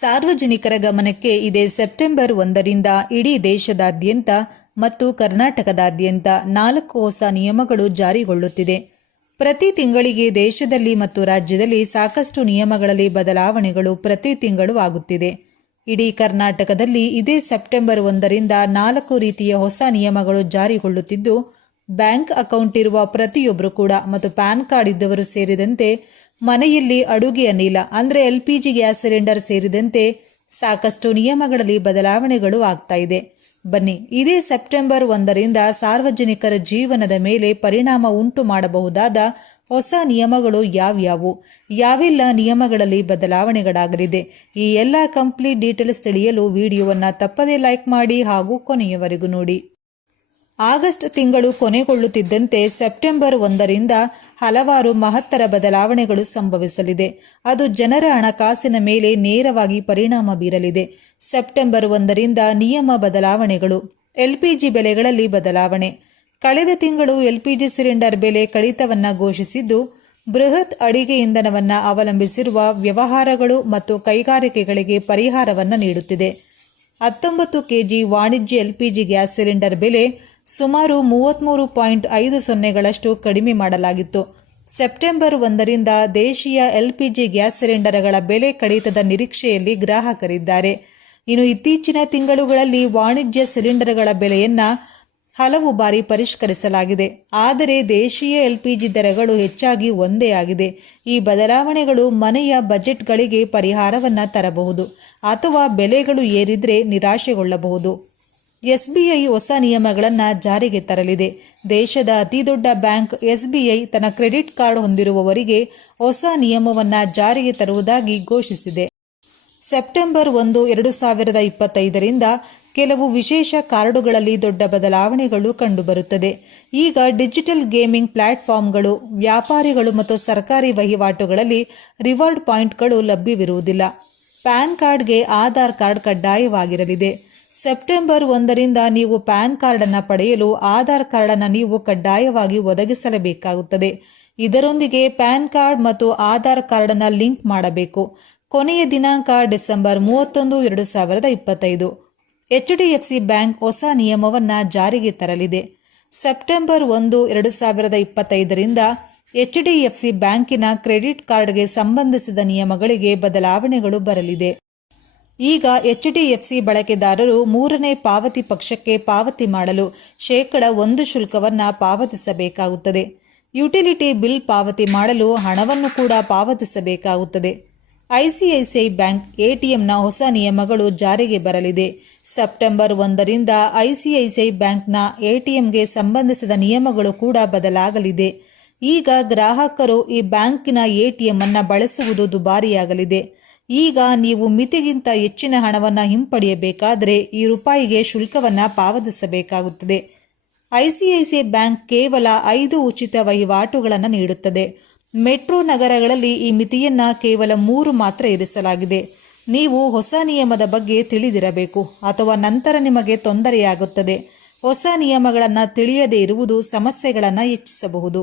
ಸಾರ್ವಜನಿಕರ ಗಮನಕ್ಕೆ ಇದೇ ಸೆಪ್ಟೆಂಬರ್ ಒಂದರಿಂದ ಇಡೀ ದೇಶದಾದ್ಯಂತ ಮತ್ತು ಕರ್ನಾಟಕದಾದ್ಯಂತ ನಾಲ್ಕು ಹೊಸ ನಿಯಮಗಳು ಜಾರಿಗೊಳ್ಳುತ್ತಿದೆ. ಪ್ರತಿ ತಿಂಗಳಿಗೆ ದೇಶದಲ್ಲಿ ಮತ್ತು ರಾಜ್ಯದಲ್ಲಿ ಸಾಕಷ್ಟು ನಿಯಮಗಳಲ್ಲಿ ಬದಲಾವಣೆಗಳು ಪ್ರತಿ ತಿಂಗಳು ಆಗುತ್ತಿದೆ. ಇಡೀ ಕರ್ನಾಟಕದಲ್ಲಿ ಇದೇ ಸೆಪ್ಟೆಂಬರ್ ಒಂದರಿಂದ ನಾಲ್ಕು ರೀತಿಯ ಹೊಸ ನಿಯಮಗಳು ಜಾರಿಗೊಳ್ಳುತ್ತಿದ್ದು, ಬ್ಯಾಂಕ್ ಅಕೌಂಟ್ ಇರುವ ಪ್ರತಿಯೊಬ್ಬರು ಕೂಡ ಮತ್ತು ಪ್ಯಾನ್ ಕಾರ್ಡ್ ಇದ್ದವರು ಸೇರಿದಂತೆ ಮನೆಯಲ್ಲಿ ಅಡುಗೆ ಅನಿಲ ಅಂದರೆ L P G gas cylinder ಸೇರಿದಂತೆ ಸಾಕಷ್ಟು ನಿಯಮಗಳಲ್ಲಿ ಬದಲಾವಣೆಗಳು ಆಗ್ತಾ ಇದೆ. ಬನ್ನಿ, ಇದೇ ಸೆಪ್ಟೆಂಬರ್ ಒಂದರಿಂದ ಸಾರ್ವಜನಿಕರ ಜೀವನದ ಮೇಲೆ ಪರಿಣಾಮ ಉಂಟು ಮಾಡಬಹುದಾದ ಹೊಸ ನಿಯಮಗಳು ಯಾವ್ಯಾವು? ಯಾವೆಲ್ಲ ನಿಯಮಗಳಲ್ಲಿ ಬದಲಾವಣೆಗಳಾಗಲಿದೆ? ಈ ಎಲ್ಲ ಕಂಪ್ಲೀಟ್ ಡೀಟೇಲ್ಸ್ ತಿಳಿಯಲು ವಿಡಿಯೋವನ್ನು ತಪ್ಪದೇ ಲೈಕ್ ಮಾಡಿ ಹಾಗೂ ಕೊನೆಯವರೆಗೂ ನೋಡಿ. ಆಗಸ್ಟ್ ತಿಂಗಳು ಕೊನೆಗೊಳ್ಳುತ್ತಿದ್ದಂತೆ ಸೆಪ್ಟೆಂಬರ್ ಒಂದರಿಂದ ಹಲವಾರು ಮಹತ್ತರ ಬದಲಾವಣೆಗಳು ಸಂಭವಿಸಲಿದೆ. ಅದು ಜನರ ಹಣಕಾಸಿನ ಮೇಲೆ ನೇರವಾಗಿ ಪರಿಣಾಮ ಬೀರಲಿದೆ. ಸೆಪ್ಟೆಂಬರ್ ಒಂದರಿಂದ ನಿಯಮ ಬದಲಾವಣೆಗಳು, ಎಲ್ಪಿಜಿ ಬೆಲೆಗಳಲ್ಲಿ ಬದಲಾವಣೆ. ಕಳೆದ ತಿಂಗಳು ಎಲ್ಪಿಜಿ ಸಿಲಿಂಡರ್ ಬೆಲೆ ಕಡಿತವನ್ನು ಘೋಷಿಸಿದ್ದು, ಬೃಹತ್ ಅಡಿಗೆ ಇಂಧನವನ್ನು ಅವಲಂಬಿಸಿರುವ ವ್ಯವಹಾರಗಳು ಮತ್ತು ಕೈಗಾರಿಕೆಗಳಿಗೆ ಪರಿಹಾರವನ್ನು ನೀಡುತ್ತಿದೆ. ಹತ್ತೊಂಬತ್ತು ಕೆಜಿ ವಾಣಿಜ್ಯ ಎಲ್ಪಿಜಿ ಗ್ಯಾಸ್ ಸಿಲಿಂಡರ್ ಬೆಲೆ ಸುಮಾರು ಮೂವತ್ತ್ಮೂರು ಪಾಯಿಂಟ್ ಐದು ಸೊನ್ನೆಗಳಷ್ಟು ಕಡಿಮೆ ಮಾಡಲಾಗಿತ್ತು. ಸೆಪ್ಟೆಂಬರ್ ಒಂದರಿಂದ ದೇಶೀಯ ಎಲ್ಪಿಜಿ ಗ್ಯಾಸ್ ಸಿಲಿಂಡರ್ಗಳ ಬೆಲೆ ಕಡಿತದ ನಿರೀಕ್ಷೆಯಲ್ಲಿ ಗ್ರಾಹಕರಿದ್ದಾರೆ. ಇನ್ನು ಇತ್ತೀಚಿನ ತಿಂಗಳುಗಳಲ್ಲಿ ವಾಣಿಜ್ಯ ಸಿಲಿಂಡರ್ಗಳ ಬೆಲೆಯನ್ನ ಹಲವು ಬಾರಿ ಪರಿಷ್ಕರಿಸಲಾಗಿದೆ. ಆದರೆ ದೇಶೀಯ ಎಲ್ಪಿಜಿ ದರಗಳು ಹೆಚ್ಚಾಗಿ ಒಂದೇ ಆಗಿದೆ. ಈ ಬದಲಾವಣೆಗಳು ಮನೆಯ ಬಜೆಟ್ಗಳಿಗೆ ಪರಿಹಾರವನ್ನ ತರಬಹುದು ಅಥವಾ ಬೆಲೆಗಳು ಏರಿದ್ರೆ ನಿರಾಶೆಗೊಳ್ಳಬಹುದು. ಎಸ್ಬಿಐ ಹೊಸ ನಿಯಮಗಳನ್ನು ಜಾರಿಗೆ ತರಲಿದೆ. ದೇಶದ ಅತಿದೊಡ್ಡ ಬ್ಯಾಂಕ್ ಎಸ್ಬಿಐ ತನ್ನ ಕ್ರೆಡಿಟ್ ಕಾರ್ಡ್ ಹೊಂದಿರುವವರಿಗೆ ಹೊಸ ನಿಯಮವನ್ನು ಜಾರಿಗೆ ತರುವುದಾಗಿ ಘೋಷಿಸಿದೆ. ಸೆಪ್ಟೆಂಬರ್ ಒಂದು, ಎರಡು ಸಾವಿರದ ಇಪ್ಪತ್ತೈದರಿಂದ ಕೆಲವು ವಿಶೇಷ ಕಾರ್ಡುಗಳಲ್ಲಿ ದೊಡ್ಡ ಬದಲಾವಣೆಗಳು ಕಂಡುಬರುತ್ತದೆ. ಈಗ ಡಿಜಿಟಲ್ ಗೇಮಿಂಗ್ ಪ್ಲಾಟ್ಫಾರ್ಮ್ಗಳು, ವ್ಯಾಪಾರಿಗಳು ಮತ್ತು ಸರ್ಕಾರಿ ವಹಿವಾಟುಗಳಲ್ಲಿ ರಿವಾರ್ಡ್ ಪಾಯಿಂಟ್ಗಳು ಲಭ್ಯವಿರುವುದಿಲ್ಲ. ಪ್ಯಾನ್ ಕಾರ್ಡ್ಗೆ ಆಧಾರ್ ಕಾರ್ಡ್ ಕಡ್ಡಾಯವಾಗಿರಲಿದೆ. ಸೆಪ್ಟೆಂಬರ್ ಒಂದರಿಂದ ನೀವು ಪ್ಯಾನ್ ಕಾರ್ಡನ್ನು ಪಡೆಯಲು ಆಧಾರ್ ಕಾರ್ಡನ್ನು ನೀವು ಕಡ್ಡಾಯವಾಗಿ ಒದಗಿಸಲೇಬೇಕಾಗುತ್ತದೆ. ಇದರೊಂದಿಗೆ ಪ್ಯಾನ್ ಕಾರ್ಡ್ ಮತ್ತು ಆಧಾರ್ ಕಾರ್ಡನ್ನು ಲಿಂಕ್ ಮಾಡಬೇಕು. ಕೊನೆಯ ದಿನಾಂಕ ಡಿಸೆಂಬರ್ ಮೂವತ್ತೊಂದು, ಎರಡು ಸಾವಿರದ ಇಪ್ಪತ್ತೈದು. H D F C bank ಹೊಸ ನಿಯಮವನ್ನು ಜಾರಿಗೆ ತರಲಿದೆ. ಸೆಪ್ಟೆಂಬರ್ ಒಂದು, ಎರಡು ಸಾವಿರದ ಇಪ್ಪತ್ತೈದರಿಂದ ಎಚ್ ಡಿ ಎಫ್ ಸಿ ಬ್ಯಾಂಕಿನ ಕ್ರೆಡಿಟ್ ಕಾರ್ಡ್ಗೆ ಸಂಬಂಧಿಸಿದ ನಿಯಮಗಳಿಗೆ ಬದಲಾವಣೆಗಳು ಬರಲಿದೆ. ಈಗ ಎಚ್ ಡಿ ಎಫ್ ಸಿ ಬಳಕೆದಾರರು ಮೂರನೇ ಪಾವತಿ ಪಕ್ಷಕ್ಕೆ ಪಾವತಿ ಮಾಡಲು ಶೇಕಡ ಒಂದು ಶುಲ್ಕವನ್ನು ಪಾವತಿಸಬೇಕಾಗುತ್ತದೆ. ಯುಟಿಲಿಟಿ ಬಿಲ್ ಪಾವತಿ ಮಾಡಲು ಹಣವನ್ನು ಕೂಡ ಪಾವತಿಸಬೇಕಾಗುತ್ತದೆ. ಐಸಿಐಸಿಐ ಬ್ಯಾಂಕ್ ಎಟಿಎಂನ ಹೊಸ ನಿಯಮಗಳು ಜಾರಿಗೆ ಬರಲಿದೆ. ಸೆಪ್ಟೆಂಬರ್ ಒಂದರಿಂದ ಐಸಿಐಸಿಐ ಬ್ಯಾಂಕ್ನ ಎಟಿಎಂಗೆ ಸಂಬಂಧಿಸಿದ ನಿಯಮಗಳು ಕೂಡ ಬದಲಾಗಲಿದೆ. ಈಗ ಗ್ರಾಹಕರು ಈ ಬ್ಯಾಂಕಿನ ಎಟಿಎಂ ಅನ್ನು ಬಳಸುವುದು ದುಬಾರಿಯಾಗಲಿದೆ. ಈಗ ನೀವು ಮಿತಿಗಿಂತ ಹೆಚ್ಚಿನ ಹಣವನ್ನು ಹಿಂಪಡೆಯಬೇಕಾದರೆ ಈ ರೂಪಾಯಿಗೆ ಶುಲ್ಕವನ್ನು ಪಾವತಿಸಬೇಕಾಗುತ್ತದೆ. ಐಸಿಐಸಿಐ ಬ್ಯಾಂಕ್ ಕೇವಲ ಐದು ಉಚಿತ ವಹಿವಾಟುಗಳನ್ನು ನೀಡುತ್ತದೆ. ಮೆಟ್ರೋ ನಗರಗಳಲ್ಲಿ ಈ ಮಿತಿಯನ್ನು ಕೇವಲ ಮೂರು ಮಾತ್ರ ಇರಿಸಲಾಗಿದೆ. ನೀವು ಹೊಸ ನಿಯಮದ ಬಗ್ಗೆ ತಿಳಿದಿರಬೇಕು ಅಥವಾ ನಂತರ ನಿಮಗೆ ತೊಂದರೆಯಾಗುತ್ತದೆ. ಹೊಸ ನಿಯಮಗಳನ್ನು ತಿಳಿಯದೇ ಇರುವುದು ಸಮಸ್ಯೆಗಳನ್ನು ಹೆಚ್ಚಿಸಬಹುದು.